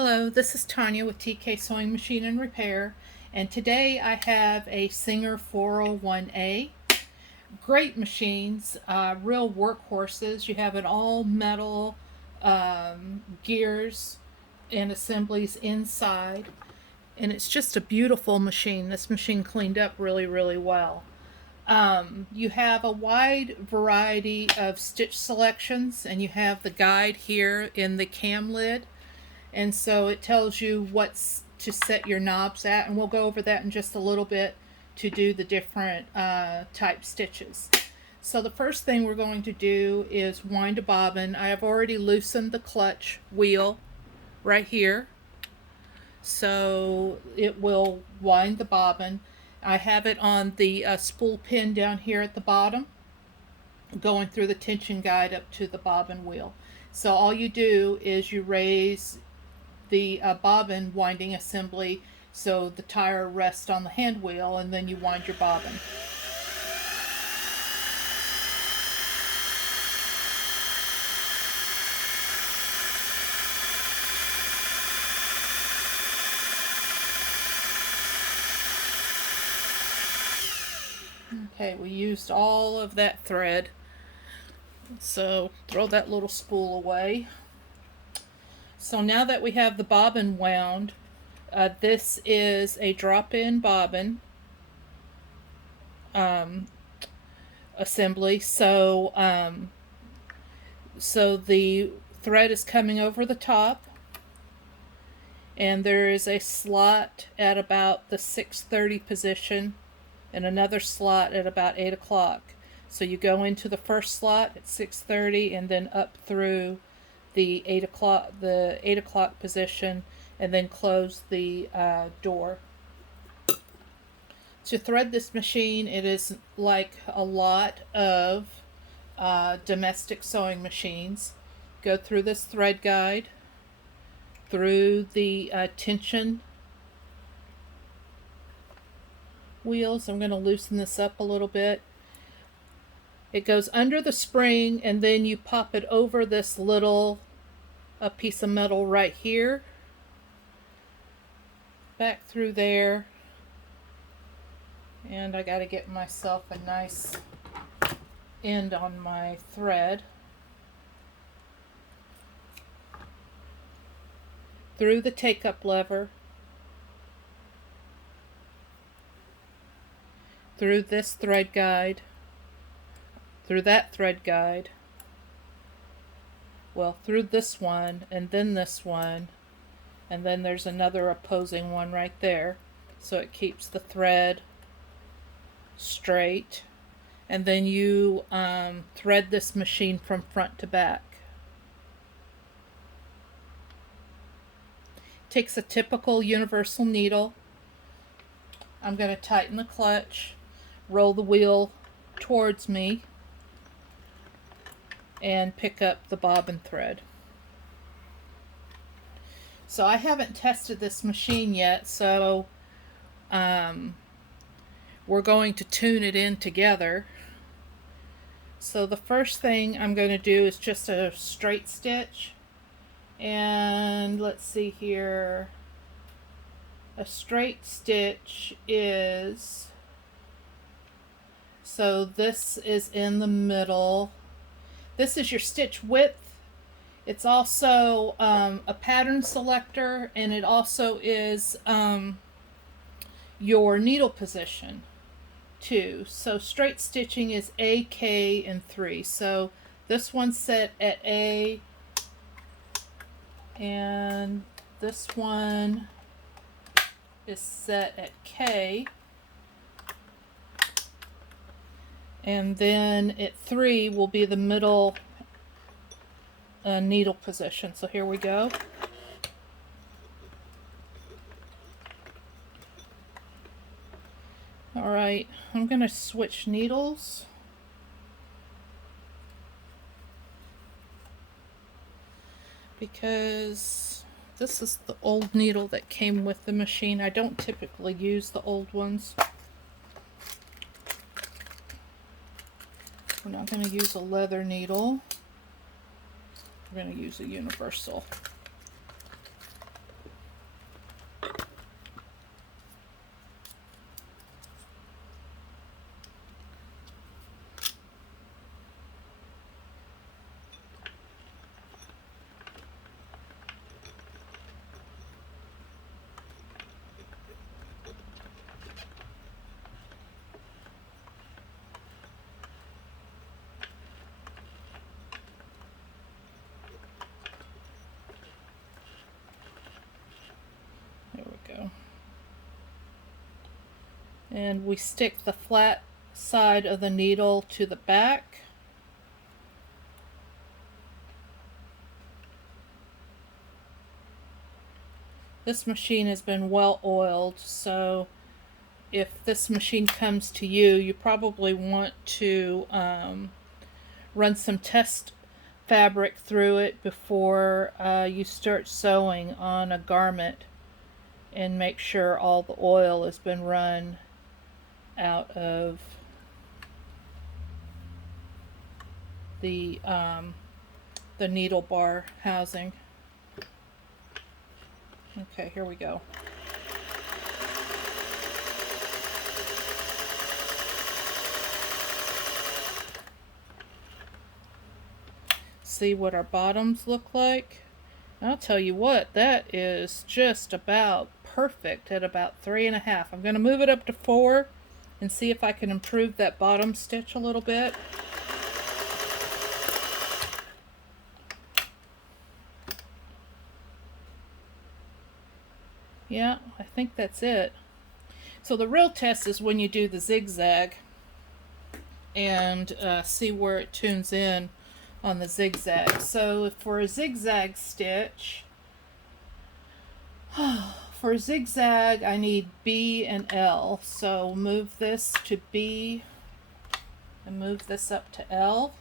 Hello, this is Tanya with TK Sewing Machine and Repair, and today I have a Singer 401A. Great machines, real workhorses. You have an all metal gears and assemblies inside, and it's just a beautiful machine. This machine cleaned up really well. You have a wide variety of stitch selections, and you have the guide here in the cam lid. And so it tells you what's to set your knobs at, and we'll go over that in just a little bit to do the different type stitches. So the first thing we're going to do is wind a bobbin. I have already loosened the clutch wheel right here, so it will wind the bobbin. I have it on the spool pin down here at the bottom, going through the tension guide up to the bobbin wheel. So all you do is you raise the bobbin winding assembly so the tire rests on the hand wheel, and then you wind your bobbin. Okay, we used all of that thread, so throw that little spool away. So now that we have the bobbin wound, this is a drop-in bobbin assembly. So the thread is coming over the top, and there is a slot at about the 6:30 position and another slot at about 8 o'clock. So you go into the first slot at 6:30 and then up through the 8 o'clock position, and then close the door. To thread this machine, it is like a lot of domestic sewing machines. Go through this thread guide, through the tension wheels. I'm going to loosen this up a little bit. It goes under the spring, and then you pop it over this little piece of metal right here, back through there, and I got to get myself a nice end on my thread. Through the take-up lever, through this thread guide, through that thread guide, well, through this one, and then this one, and then there's another opposing one right there, so it keeps the thread straight. And then you thread this machine from front to back. Takes a typical universal needle. I'm going to tighten the clutch, roll the wheel towards me, and pick up the bobbin thread. So I haven't tested this machine yet, so we're going to tune it in together. So the first thing I'm going to do is just a straight stitch, and let's see here. A straight stitch is, so this is in the middle. This is your stitch width. It's also a pattern selector, and it also is your needle position too. So straight stitching is A, K, and 3. So this one's set at A, and this one is set at K. And then at 3 will be the middle needle position. So here we go. Alright, I'm going to switch needles. Because this is the old needle that came with the machine. I don't typically use the old ones. We're not going to use a leather needle. We're going to use a universal. And we stick the flat side of the needle to the back. This machine has been well oiled, so if this machine comes to you, you probably want to run some test fabric through it before you start sewing on a garment, and make sure all the oil has been run out of the needle bar housing. Okay, here we go. See what our bottoms look like? I'll tell you what, that is just about perfect at about 3.5. I'm going to move it up to 4 and see if I can improve that bottom stitch a little bit. Yeah, I think that's it. So the real test is when you do the zigzag and see where it tunes in on the zigzag. So for a zigzag stitch, for a zigzag I need B and L. So move this to B and move this up to L.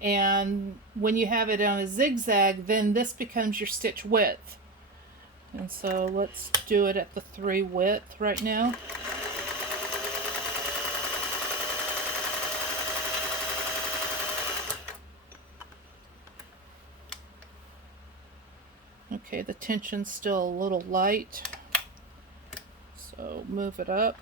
And when you have it on a zigzag, then this becomes your stitch width. And so let's do it at the 3 width right now. Okay, the tension's still a little light, so move it up.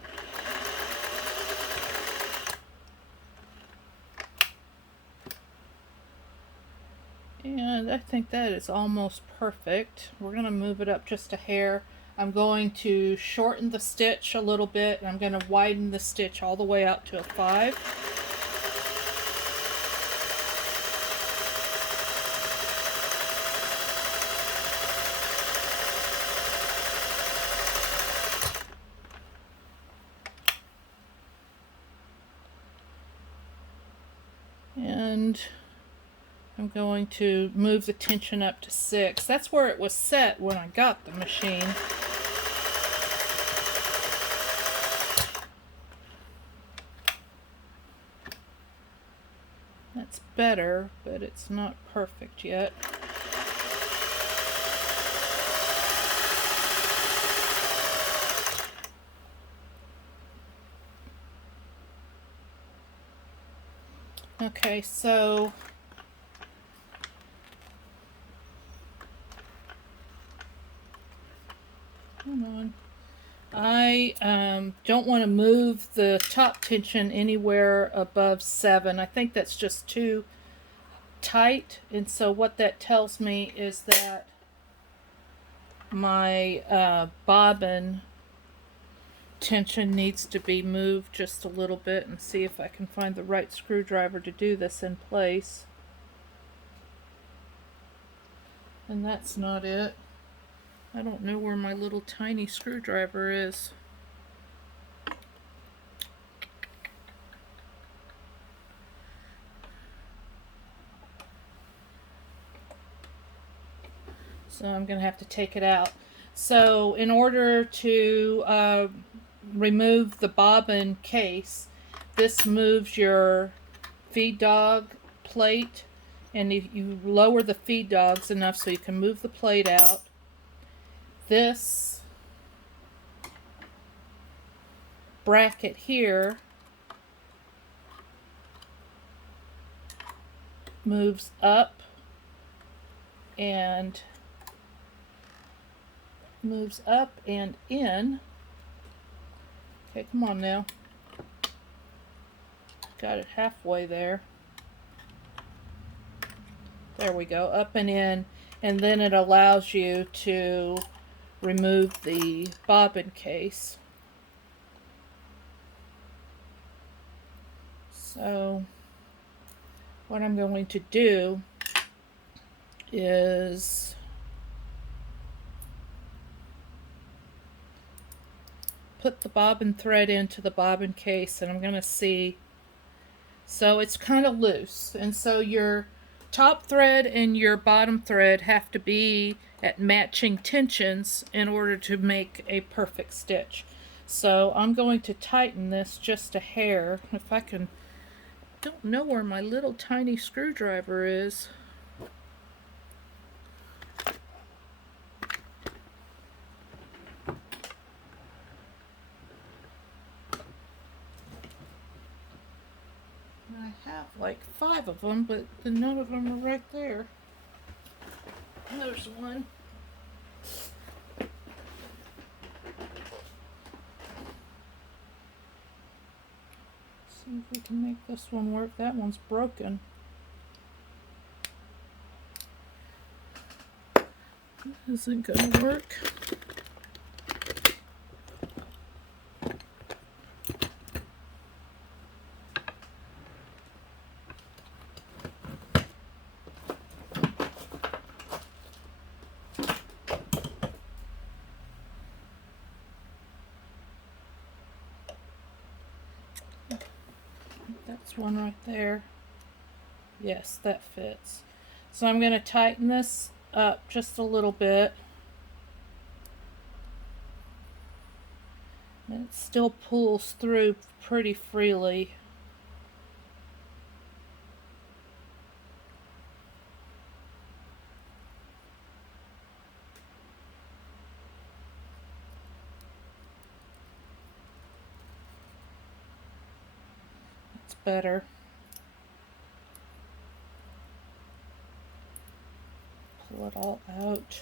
And I think that is almost perfect. We're going to move it up just a hair. I'm going to shorten the stitch a little bit, and I'm going to widen the stitch all the way out to a 5. And I'm going to move the tension up to 6. That's where it was set when I got the machine. That's better, but it's not perfect yet. Okay, so come on. I don't want to move the top tension anywhere above 7. I think that's just too tight, and so what that tells me is that my bobbin tension needs to be moved just a little bit, and see if I can find the right screwdriver to do this in place. And that's not it. I don't know where my little tiny screwdriver is. So I'm going to have to take it out. So in order to remove the bobbin case, this moves your feed dog plate, and if you lower the feed dogs enough so you can move the plate out, this bracket here moves up and in. Okay, come on now. Got it halfway there. There we go, up and in, and then it allows you to remove the bobbin case. So what I'm going to do is put the bobbin thread into the bobbin case, and I'm going to see. So it's kind of loose, and so your top thread and your bottom thread have to be at matching tensions in order to make a perfect stitch. So I'm going to tighten this just a hair. If I can, don't know where my little tiny screwdriver is. I have like 5 of them, but none of them are right there. There's one. See if we can make this one work. That one's broken. This isn't gonna work. That's one right there. Yes, that fits. So I'm going to tighten this up just a little bit. And it still pulls through pretty freely. It's better. Pull it all out.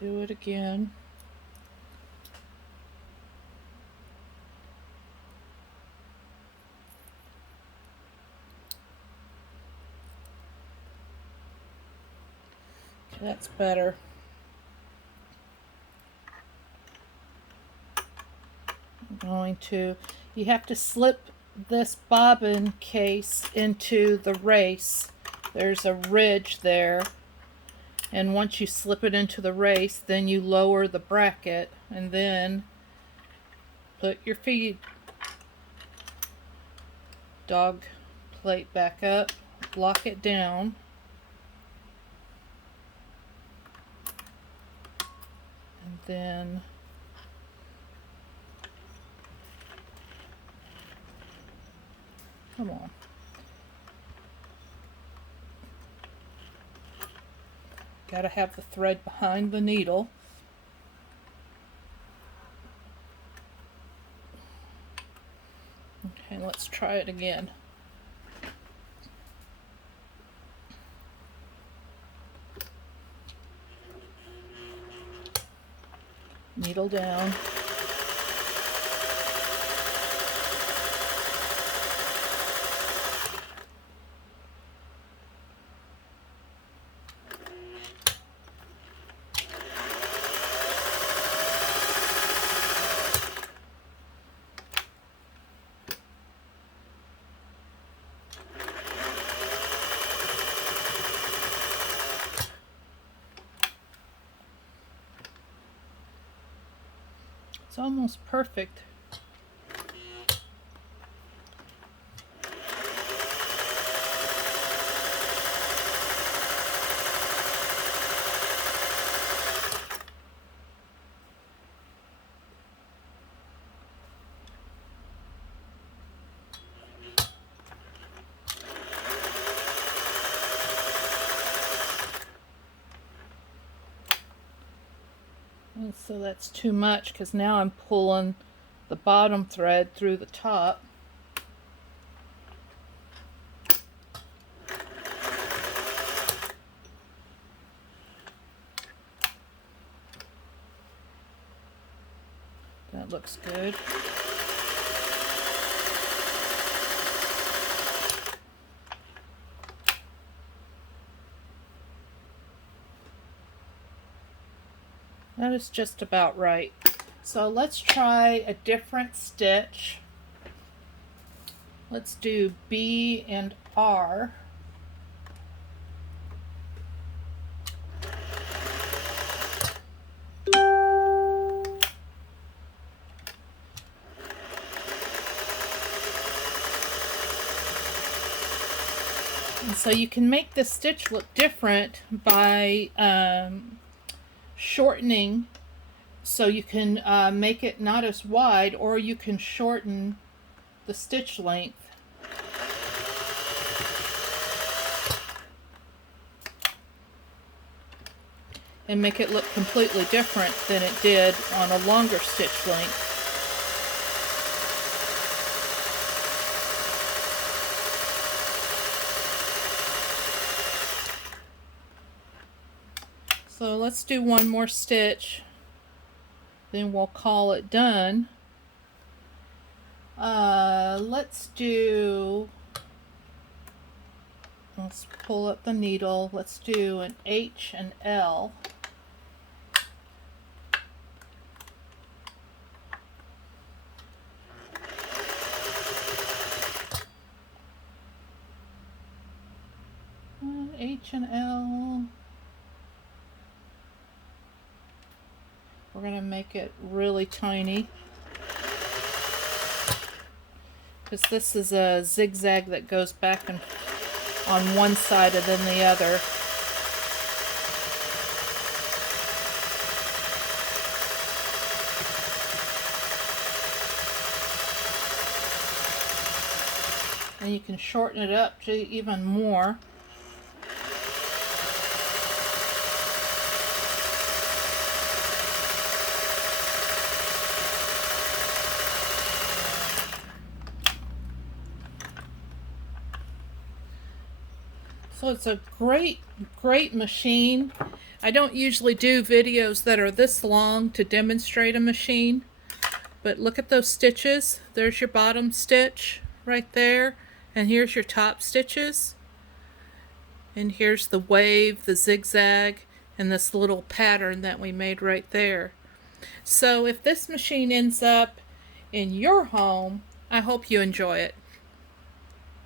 Do it again. Okay, that's better. I'm going to, you have to slip this bobbin case into the race. There's a ridge there. And once you slip it into the race, then you lower the bracket and then put your feed dog plate back up, lock it down, and then come on. Gotta have the thread behind the needle. Okay, let's try it again. Needle down. It's almost perfect. And so that's too much because now I'm pulling the bottom thread through the top. That looks good. That is just about right. So let's try a different stitch. Let's do B and R. And so you can make the stitch look different by shortening, so you can make it not as wide, or you can shorten the stitch length. And make it look completely different than it did on a longer stitch length. So let's do one more stitch, then we'll call it done. Let's pull up the needle. Let's do an H and L. H and L. We're going to make it really tiny, because this is a zigzag that goes back and on one side and then the other. And you can shorten it up to even more. So it's a great machine. I don't usually do videos that are this long to demonstrate a machine, but look at those stitches. There's your bottom stitch right there, and here's your top stitches, and here's the wave, the zigzag, and this little pattern that we made right there. So if this machine ends up in your home, I hope you enjoy it.